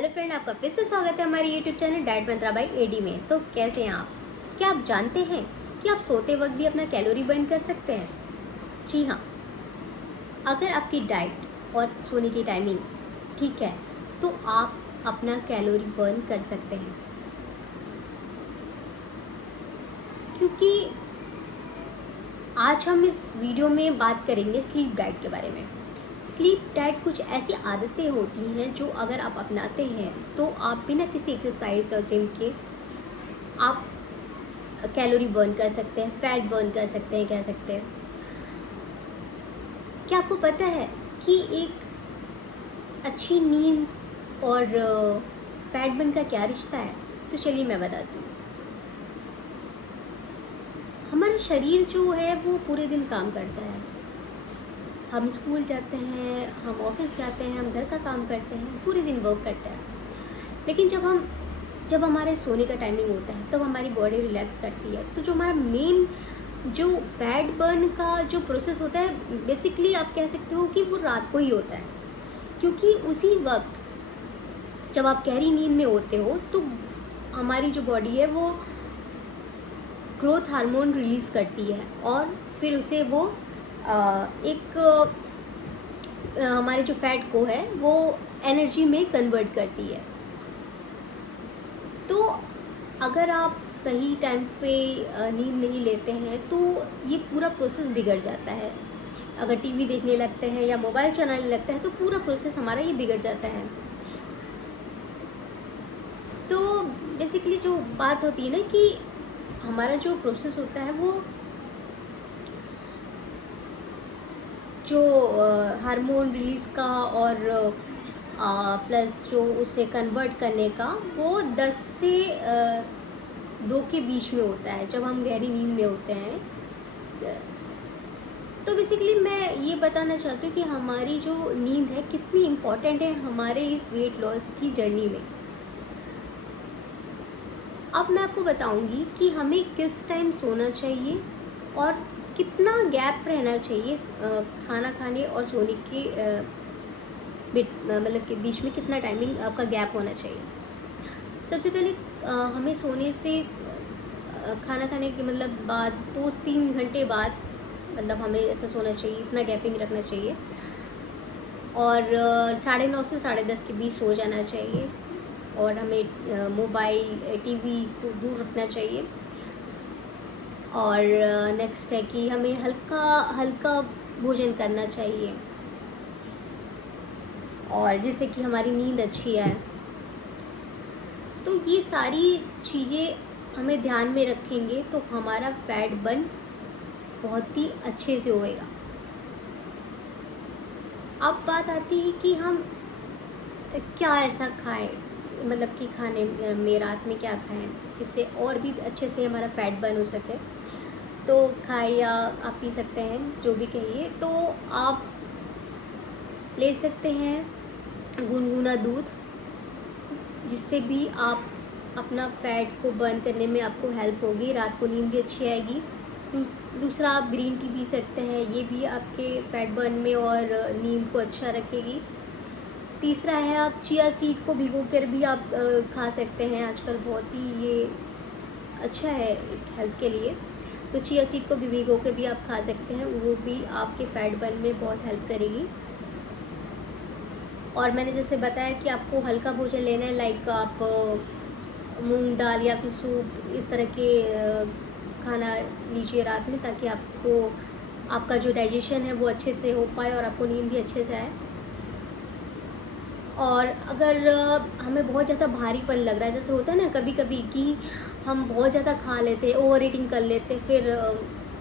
Hello friend, आपका फिर से स्वागत है हमारे यूट्यूब चैनल डाइट मंत्रा बाय एडी में। तो कैसे हैं आप? क्या आप जानते हैं कि आप सोते वक्त भी अपना कैलोरी बर्न कर सकते हैं? जी हाँ। अगर आपकी डाइट और सोने की टाइमिंग ठीक है तो आप अपना कैलोरी बर्न कर सकते हैं, क्योंकि आज हम इस वीडियो में बात करेंगे स्लीप डाइट के बारे में। स्लीप डाइट कुछ ऐसी आदतें होती हैं जो अगर आप अपनाते हैं तो आप बिना किसी एक्सरसाइज और जिम के आप कैलोरी बर्न कर सकते हैं, फैट बर्न कर सकते हैं, कह सकते हैं। क्या आपको पता है कि एक अच्छी नींद और फैट बर्न का क्या रिश्ता है? तो चलिए मैं बताती हूँ। हमारा शरीर जो है वो पूरे दिन काम करता है। हम स्कूल जाते हैं, हम ऑफिस जाते हैं, हम घर का काम करते हैं, पूरे दिन वर्क करते हैं। लेकिन जब हमारे सोने का टाइमिंग होता है तब हमारी बॉडी रिलैक्स करती है। तो जो हमारा मेन जो फैट बर्न का जो प्रोसेस होता है, बेसिकली आप कह सकते हो कि वो रात को ही होता है, क्योंकि उसी वक्त जब आप गहरी नींद में होते हो तो हमारी जो बॉडी है वो ग्रोथ हार्मोन रिलीज़ करती है और फिर उसे वो एक हमारे जो फैट को है वो एनर्जी में कन्वर्ट करती है। तो अगर आप सही टाइम पे नींद नहीं लेते हैं तो ये पूरा प्रोसेस बिगड़ जाता है। अगर टीवी देखने लगते हैं या मोबाइल चलाने लगते हैं तो पूरा प्रोसेस हमारा ये बिगड़ जाता है। तो बेसिकली जो बात होती है ना कि हमारा जो प्रोसेस होता है वो जो हार्मोन रिलीज़ का और प्लस जो उसे कन्वर्ट करने का वो 10 से 2 के बीच में होता है जब हम गहरी नींद में होते हैं। तो बेसिकली मैं ये बताना चाहती हूँ कि हमारी जो नींद है कितनी इम्पॉर्टेंट है हमारे इस वेट लॉस की जर्नी में। अब मैं आपको बताऊंगी कि हमें किस टाइम सोना चाहिए और कितना गैप रहना चाहिए खाना खाने और सोने के मतलब के बीच में कितना टाइमिंग आपका गैप होना चाहिए। सबसे पहले हमें सोने से खाना खाने के मतलब बाद 2-3 घंटे बाद मतलब हमें ऐसा सोना चाहिए, इतना गैपिंग रखना चाहिए। और 9:30 से 10:30 के बीच सो जाना चाहिए। और हमें मोबाइल टीवी को दूर रखना चाहिए। और नेक्स्ट है कि हमें हल्का हल्का भोजन करना चाहिए और जिससे कि हमारी नींद अच्छी आए। तो ये सारी चीज़ें हमें ध्यान में रखेंगे तो हमारा फैट बर्न बहुत ही अच्छे से होएगा। अब बात आती है कि हम क्या ऐसा खाएं, मतलब कि खाने में रात में क्या खाएं जिससे और भी अच्छे से हमारा फैट बर्न हो सके। तो खाएं या आप पी सकते हैं, जो भी कहिए। तो आप ले सकते हैं गुनगुना दूध, जिससे भी आप अपना फैट को बर्न करने में आपको हेल्प होगी, रात को नींद भी अच्छी आएगी। दूसरा, आप ग्रीन टी पी सकते हैं, ये भी आपके फैट बर्न में और नींद को अच्छा रखेगी। तीसरा है, आप चिया सीड को भिगो कर भी आप खा सकते हैं। आजकल बहुत ही ये अच्छा है हेल्थ के लिए। तो चिया सीड को भी भिगो के भी आप खा सकते हैं, वो भी आपके फैट बर्न में बहुत हेल्प करेगी। और मैंने जैसे बताया कि आपको हल्का भोजन लेना है, लाइक आप मूंग दाल या फिर सूप इस तरह के खाना लीजिए रात में, ताकि आपको आपका जो डाइजेशन है वो अच्छे से हो पाए और आपको नींद भी अच्छे से आए। और अगर हमें बहुत ज़्यादा भारीपन लग रहा है, जैसे होता है ना कभी कभी कि हम बहुत ज़्यादा खा लेते हैं, ओवर ईटिंग कर लेते हैं, फिर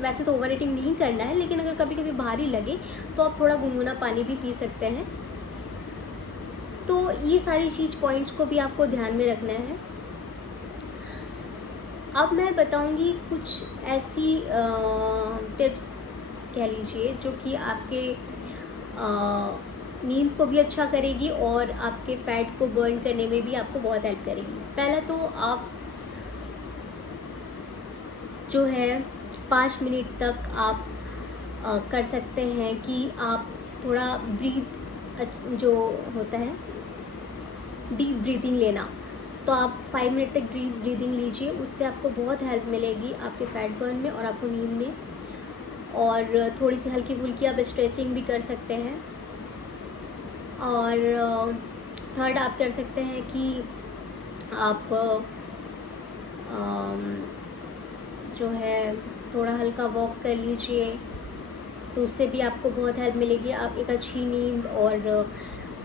वैसे तो ओवर ईटिंग नहीं करना है, लेकिन अगर कभी कभी भारी लगे तो आप थोड़ा गुनगुना पानी भी पी सकते हैं। तो ये सारी चीज़ पॉइंट्स को भी आपको ध्यान में रखना है। अब मैं बताऊंगी कुछ ऐसी टिप्स कह लीजिए जो कि आपके नींद को भी अच्छा करेगी और आपके फैट को बर्न करने में भी आपको बहुत हेल्प करेगी। पहला तो आप जो है 5 मिनट तक आप कर सकते हैं कि आप थोड़ा ब्रीथ जो होता है डीप ब्रीथिंग लेना। तो आप 5 मिनट तक डीप ब्रीदिंग लीजिए, उससे आपको बहुत हेल्प मिलेगी आपके फैट बर्न में और आपको नींद में। और थोड़ी सी हल्की फुल्की आप स्ट्रेचिंग भी कर सकते हैं। और थर्ड आप कर सकते हैं कि आप अम, जो है थोड़ा हल्का वॉक कर लीजिए, तो उससे भी आपको बहुत हेल्प मिलेगी आप एक अच्छी नींद और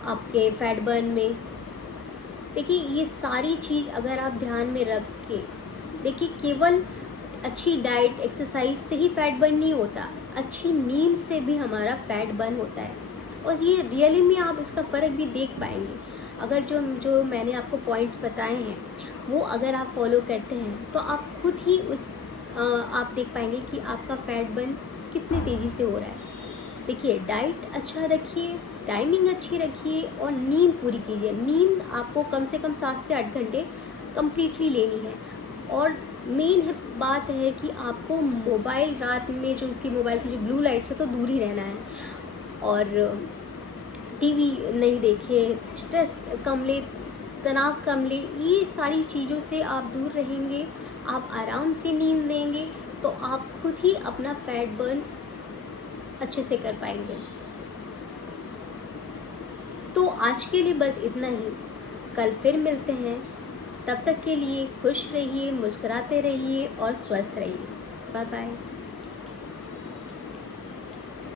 आपके फैट बर्न में। देखिए ये सारी चीज़ अगर आप ध्यान में रख के देखिए, केवल अच्छी डाइट एक्सरसाइज से ही फैट बर्न नहीं होता, अच्छी नींद से भी हमारा फैट बर्न होता है। और ये रियली में आप इसका फ़र्क भी देख पाएंगे अगर जो जो मैंने आपको पॉइंट्स बताए हैं वो अगर आप फॉलो करते हैं, तो आप खुद ही आप देख पाएंगे कि आपका फैट बर्न कितनी तेज़ी से हो रहा है। देखिए डाइट अच्छा रखिए, टाइमिंग अच्छी रखिए और नींद पूरी कीजिए। नींद आपको कम से कम 7 से 8 घंटे कम्प्लीटली लेनी है। और मेन बात है कि आपको मोबाइल रात में जो उसकी मोबाइल की जो ब्लू लाइट से तो दूर ही रहना है। और टीवी नहीं देखे, स्ट्रेस कम ले, तनाव कम ले, ये सारी चीज़ों से आप दूर रहेंगे, आप आराम से नींद लेंगे, तो आप खुद ही अपना फैट बर्न अच्छे से कर पाएंगे। तो आज के लिए बस इतना ही, कल फिर मिलते हैं। तब तक के लिए खुश रहिए, मुस्कुराते रहिए और स्वस्थ रहिए। Bye bye.